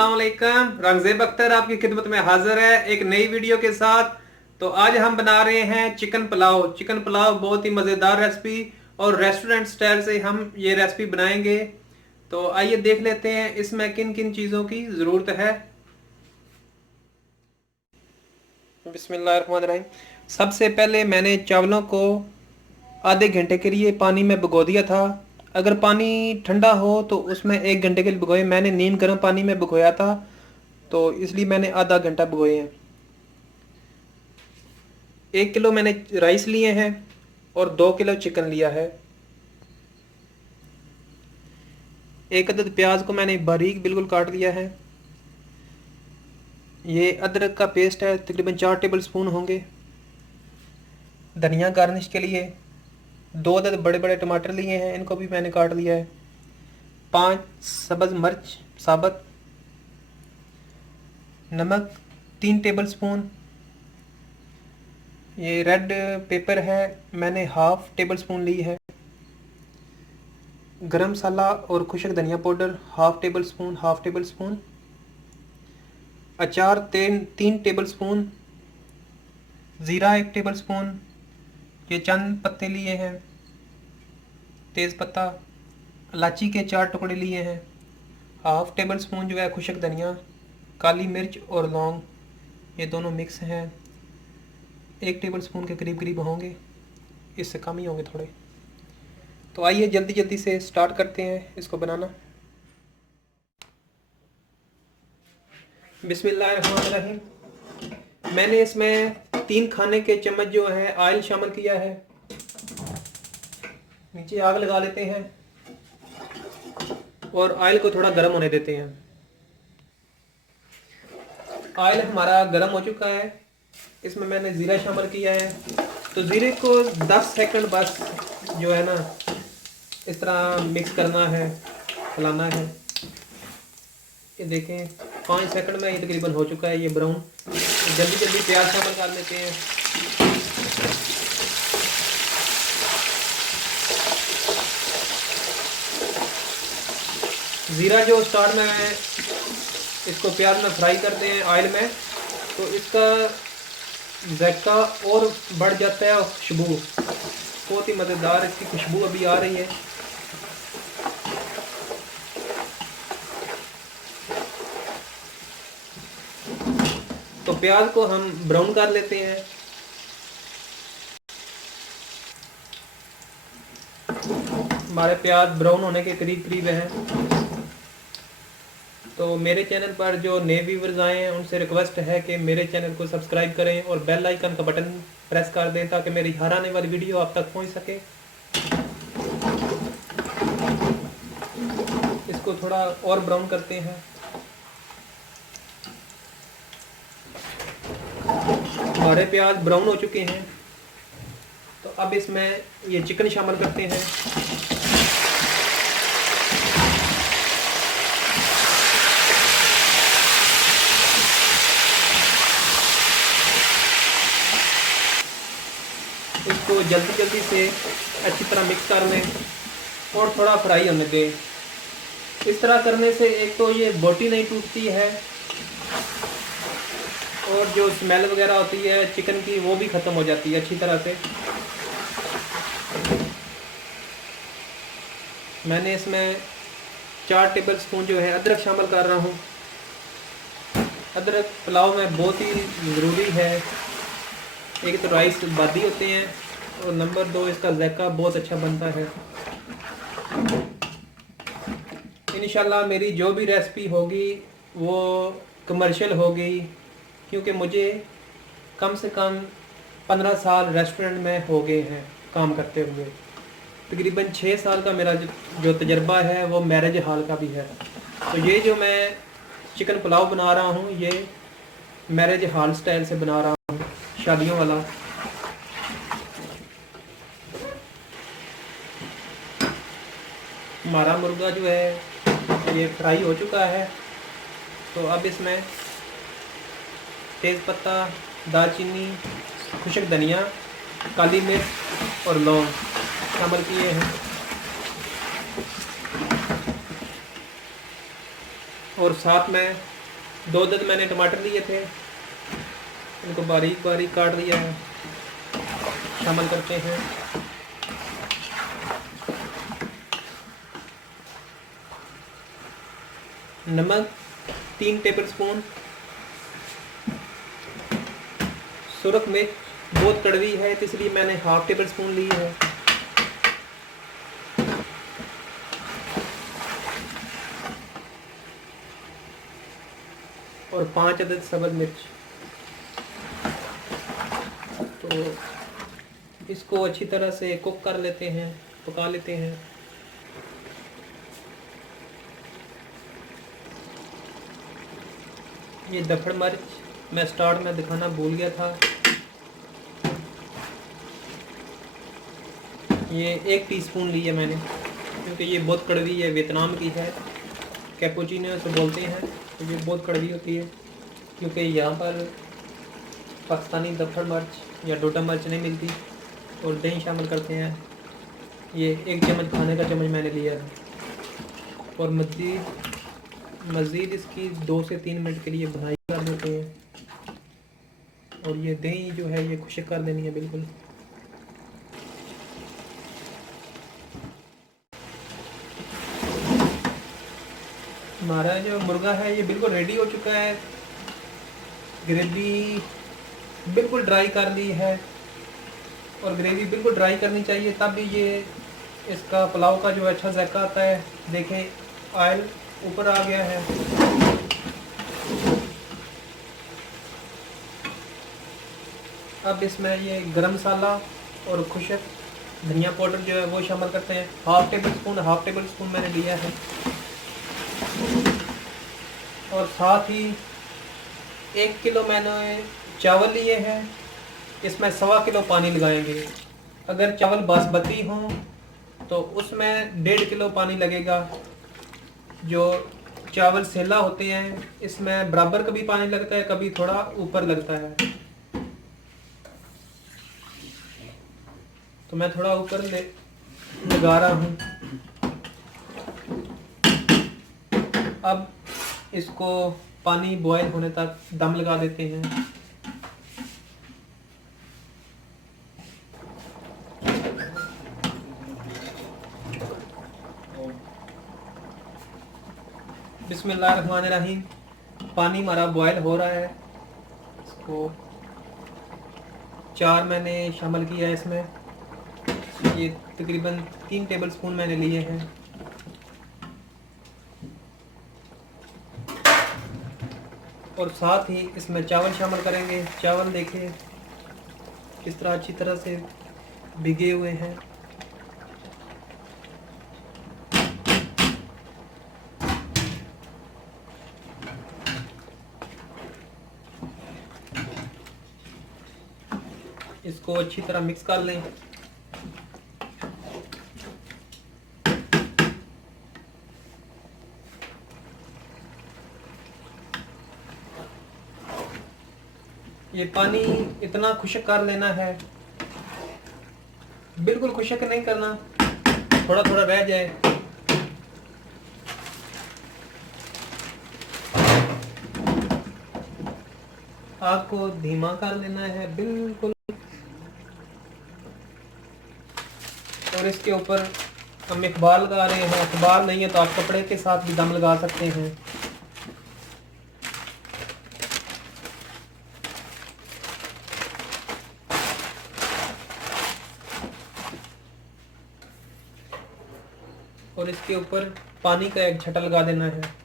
अस्सलाम वालेकुम। रंगजेब अख्तर आपकी खिदमत में हाजिर है एक नई वीडियो के साथ। तो आज हम बना रहे हैं चिकन पुलाव। चिकन पुलाव बहुत ही मज़ेदार रेसिपी और रेस्टोरेंट स्टाइल से हम ये रेसिपी बनाएंगे। तो आइए देख लेते हैं इसमें किन किन चीज़ों की ज़रूरत है। बिस्मिल्लाहिर्रहमानिर्रहीम। सबसे पहले मैंने चावलों को आधे घंटे के लिए पानी में भिगो दिया था। अगर पानी ठंडा हो तो उसमें 1 घंटे के लिए भिगोए। मैंने नीम गर्म पानी में भिगोया था तो इसलिए मैंने आधा घंटा भिगोए हैं। 1 किलो मैंने राइस लिए हैं और 2 किलो चिकन लिया है। 1 अदद प्याज को मैंने बारीक बिल्कुल काट लिया है। ये अदरक का पेस्ट है, तकरीबन 4 टेबल स्पून होंगे। धनिया गार्निश के लिए 2 अदद बड़े बड़े टमाटर लिए हैं, इनको भी मैंने काट लिया है। 5 सब्ज़ मिर्च साबुत। नमक 3 टेबल स्पून। ये रेड पेपर है, मैंने हाफ टेबल स्पून ली है। गरम मसाला और खुशक धनिया पाउडर हाफ टेबल स्पून। अचार 3 टेबल स्पून। ज़ीरा 1 टेबल स्पून। ये चंद पत्ते लिए हैं। तेज़ पत्ता, इलायची के 4 टुकड़े लिए हैं। हाफ टेबल स्पून जो है खुशक धनिया, काली मिर्च और लौंग, ये दोनों मिक्स हैं। 1 टेबल स्पून के करीब करीब होंगे, इससे कम ही होंगे थोड़े। तो आइए जल्दी जल्दी से स्टार्ट करते हैं इसको बनाना। बिस्मिल्लाहिर्रहमानिर्रहीम। मैंने इसमें 3 खाने के चम्मच जो है ऑयल शामिल किया है। नीचे आग लगा लेते हैं और ऑयल को थोड़ा गर्म होने देते हैं। ऑयल हमारा गर्म हो चुका है, इसमें मैंने ज़ीरा शामिल किया है। तो ज़ीरे को 10 सेकंड बस जो है ना इस तरह मिक्स करना है, चलाना है। ये देखें 5 सेकंड में ये तकरीबन हो चुका है ये ब्राउन। जल्दी जल्दी प्याज शामिल कर लेते हैं। ज़ीरा जो स्टार्ट में इसको प्याज में फ्राई करते हैं ऑयल में, तो इसका ज़ायका और बढ़ जाता है और खुशबू बहुत ही मज़ेदार इसकी खुशबू अभी आ रही है। तो प्याज को हम ब्राउन कर लेते हैं। हमारे प्याज ब्राउन होने के करीब करीब हैं। तो मेरे चैनल पर जो नए व्यूवर्स आए हैं उनसे रिक्वेस्ट है कि मेरे चैनल को सब्सक्राइब करें और बेल आइकन का बटन प्रेस कर दें ताकि मेरी हर आने वाली वीडियो आप तक पहुंच सके। इसको थोड़ा और ब्राउन करते हैं। हमारे प्याज ब्राउन हो चुके हैं, तो अब इसमें ये चिकन शामिल करते हैं। इसको जल्दी जल्दी से अच्छी तरह मिक्स कर लें और थोड़ा फ्राई होने दें। इस तरह करने से एक तो ये बोटी नहीं टूटती है और जो स्मेल वगैरह होती है चिकन की वो भी ख़त्म हो जाती है अच्छी तरह से। मैंने इसमें 4 टेबल स्पून जो है अदरक शामिल कर रहा हूँ। अदरक पुलाव में बहुत ही ज़रूरी है। एक तो राइस बादी होते हैं और नंबर 2 इसका ज़ायका बहुत अच्छा बनता है। इंशाल्लाह मेरी जो भी रेसिपी होगी वो कमर्शियल होगी, क्योंकि मुझे कम से कम 15 साल रेस्टोरेंट में हो गए हैं काम करते हुए। तकरीबन 6 साल का मेरा जो तजर्बा है वो मैरिज हॉल का भी है। तो ये जो मैं चिकन पुलाव बना रहा हूँ ये मैरिज हॉल स्टाइल से बना रहा हूँ, शादियों वाला। हमारा मुर्गा जो है ये फ्राई हो चुका है, तो अब इसमें तेज़पत्ता, दालचीनी, खुशक धनिया, काली मिर्च और लौंग शामिल किए हैं और साथ में 2 अदद मैंने टमाटर लिए थे, इनको बारीक बारीक काट लिया है, शामिल करते हैं। नमक 3 टेबलस्पून। सुरख मिर्च बहुत कड़वी है तो इसलिए मैंने ½ टेबलस्पून ली है। और 5 अदद सब्ज़ मिर्च। तो इसको अच्छी तरह से कुक कर लेते हैं, पका लेते हैं। ये दफड़ मिर्च मैं स्टार्ट में दिखाना भूल गया था, ये 1 टीस्पून ली है मैंने, क्योंकि ये बहुत कड़वी है, वियतनाम की है, कैपुचिनो से बोलते हैं, तो ये बहुत कड़वी होती है। क्योंकि यहाँ पर पाकिस्तानी दफड़ मिर्च या डोडा मिर्च नहीं मिलती। और दही शामिल करते हैं, ये 1 चम्मच खाने का चम्मच मैंने लिया है। और मज़ीद इसकी 2 से 3 मिनट के लिए भुनाई कर देते हैं। और ये दही जो है ये खुश्क कर देनी है बिल्कुल। हमारा जो मुर्गा है ये बिल्कुल रेडी हो चुका है। ग्रेवी बिल्कुल ड्राई कर ली है, और ग्रेवी बिल्कुल ड्राई करनी चाहिए, तब भी ये इसका पुलाव का जो अच्छा जायका आता है। देखें ऑयल ऊपर आ गया है। अब इसमें ये गरम मसाला और खुशक धनिया पाउडर जो है वो शामिल करते हैं। ½ टेबलस्पून मैंने लिया है। और साथ ही 1 किलो मैंने चावल लिए हैं, इसमें 1.25 किलो पानी लगाएंगे। अगर चावल बासमती हों तो उसमें 1.5 किलो पानी लगेगा। जो चावल सेला होते हैं इसमें बराबर कभी पानी लगता है, कभी थोड़ा ऊपर लगता है, तो मैं थोड़ा ऊपर लगा रहा हूँ। अब इसको पानी बॉयल होने तक दम लगा देते हैं। बिस्मिल्लाहिर्रहमानिर्रहीम। पानी हमारा बॉयल हो रहा है, इसको 4 मैंने शामिल किया है इसमें। ये तकरीबन 3 टेबलस्पून मैंने लिए हैं। और साथ ही इसमें चावल शामिल करेंगे। चावल देखें किस तरह अच्छी तरह से भिगे हुए हैं। इसको अच्छी तरह मिक्स कर लें। ये पानी इतना खुश्क कर लेना है, बिल्कुल खुश्क नहीं करना, थोड़ा थोड़ा रह जाए। आग को धीमा कर लेना है बिल्कुल। और इसके ऊपर हम इकबाल लगा रहे हैं। इकबाल नहीं है तो आप कपड़े के साथ भी दम लगा सकते हैं। और इसके ऊपर पानी का एक छटा लगा देना है।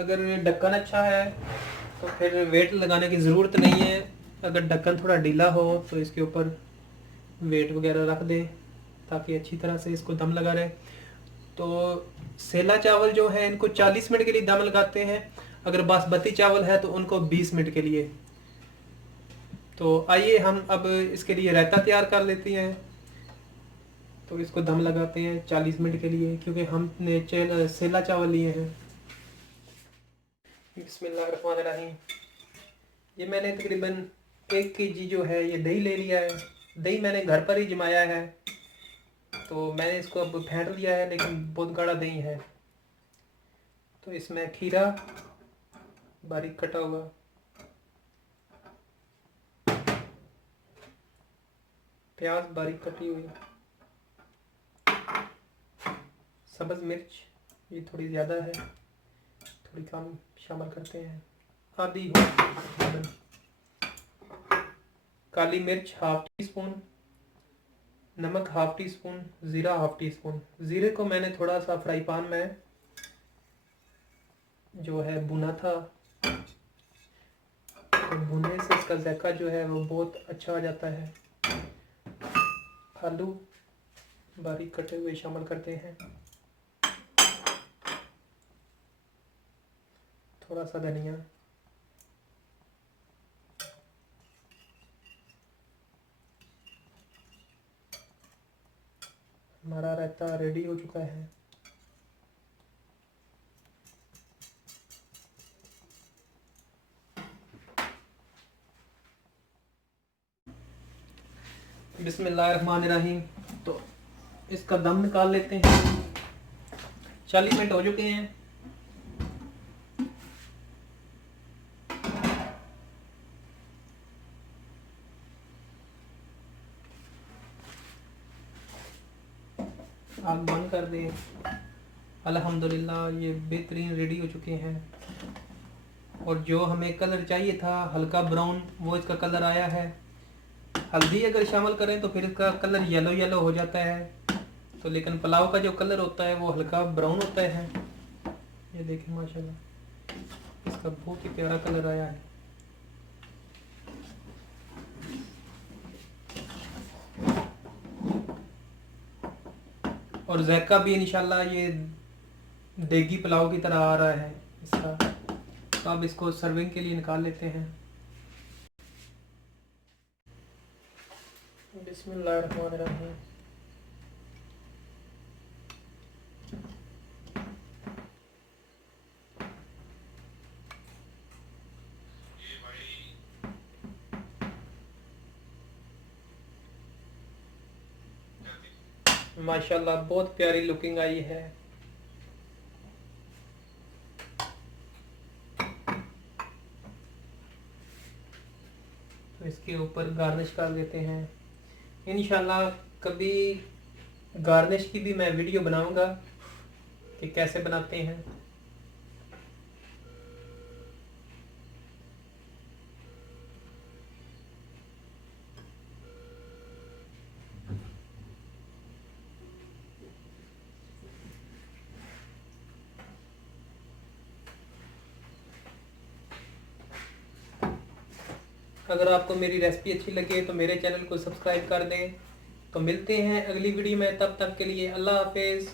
अगर ढक्कन अच्छा है तो फिर वेट लगाने की ज़रूरत नहीं है। अगर ढक्कन थोड़ा ढीला हो तो इसके ऊपर वेट वगैरह रख दें ताकि अच्छी तरह से इसको दम लगा रहे। तो सेला चावल जो है इनको 40 मिनट के लिए दम लगाते हैं। अगर बासमती चावल है तो उनको 20 मिनट के लिए। तो आइए हम अब इसके लिए रायता तैयार कर लेते हैं। तो इसको दम लगाते हैं 40 मिनट के लिए, क्योंकि हमने सेला चावल लिए हैं। बिस्मिल्लाहिर्रहमानिर्रहीम। ये मैंने तकरीबन 1 kg जो है ये दही ले लिया है। दही मैंने घर पर ही जमाया है, तो मैंने इसको अब फेंट लिया है, लेकिन बहुत गाढ़ा दही है। तो इसमें खीरा बारीक कटा हुआ, प्याज बारीक कटी हुई, सब्ज़ मिर्च ये थोड़ी ज़्यादा है, थोड़ी कम शामिल करते हैं, आधी हो। काली मिर्च ½ टीस्पून, नमक ½ टीस्पून, ज़ीरा ½ टीस्पून। ज़ीरे को मैंने थोड़ा सा फ्राई पैन में जो है भुना था, तो भुनने से इसका जायका जो है वो बहुत अच्छा आ जाता है। आलू बारीक कटे हुए शामिल करते हैं, थोड़ा सा धनिया, हमारा रायता रेडी हो चुका है। बिस्मिल्लाहिर्रहमानिर्रहीम। तो इसका दम निकाल लेते हैं। 40 मिनट हो चुके हैं। आग बंद कर दें। अल्हम्दुलिल्लाह ये बेहतरीन रेडी हो चुके हैं। और जो हमें कलर चाहिए था हल्का ब्राउन, वो इसका कलर आया है। हल्दी अगर शामिल करें तो फिर इसका कलर येलो येलो हो जाता है, तो लेकिन पुलाव का जो कलर होता है वो हल्का ब्राउन होता है। ये देखें माशाल्लाह इसका बहुत ही प्यारा कलर आया है। और जायका भी इंशाल्लाह ये देगी पुलाव की तरह आ रहा है इसका। तो अब इसको सर्विंग के लिए निकाल लेते हैं। बिस्मिल्लाहिर्रहमानिर्रहीम। माशाल्लाह बहुत प्यारी लुकिंग आई है। तो इसके ऊपर गार्निश कर देते हैं। इंशाल्लाह कभी गार्निश की भी मैं वीडियो बनाऊंगा कि कैसे बनाते हैं। अगर आपको मेरी रेसिपी अच्छी लगे तो मेरे चैनल को सब्सक्राइब कर दें। तो मिलते हैं अगली वीडियो में, तब तक के लिए अल्लाह हाफिज़।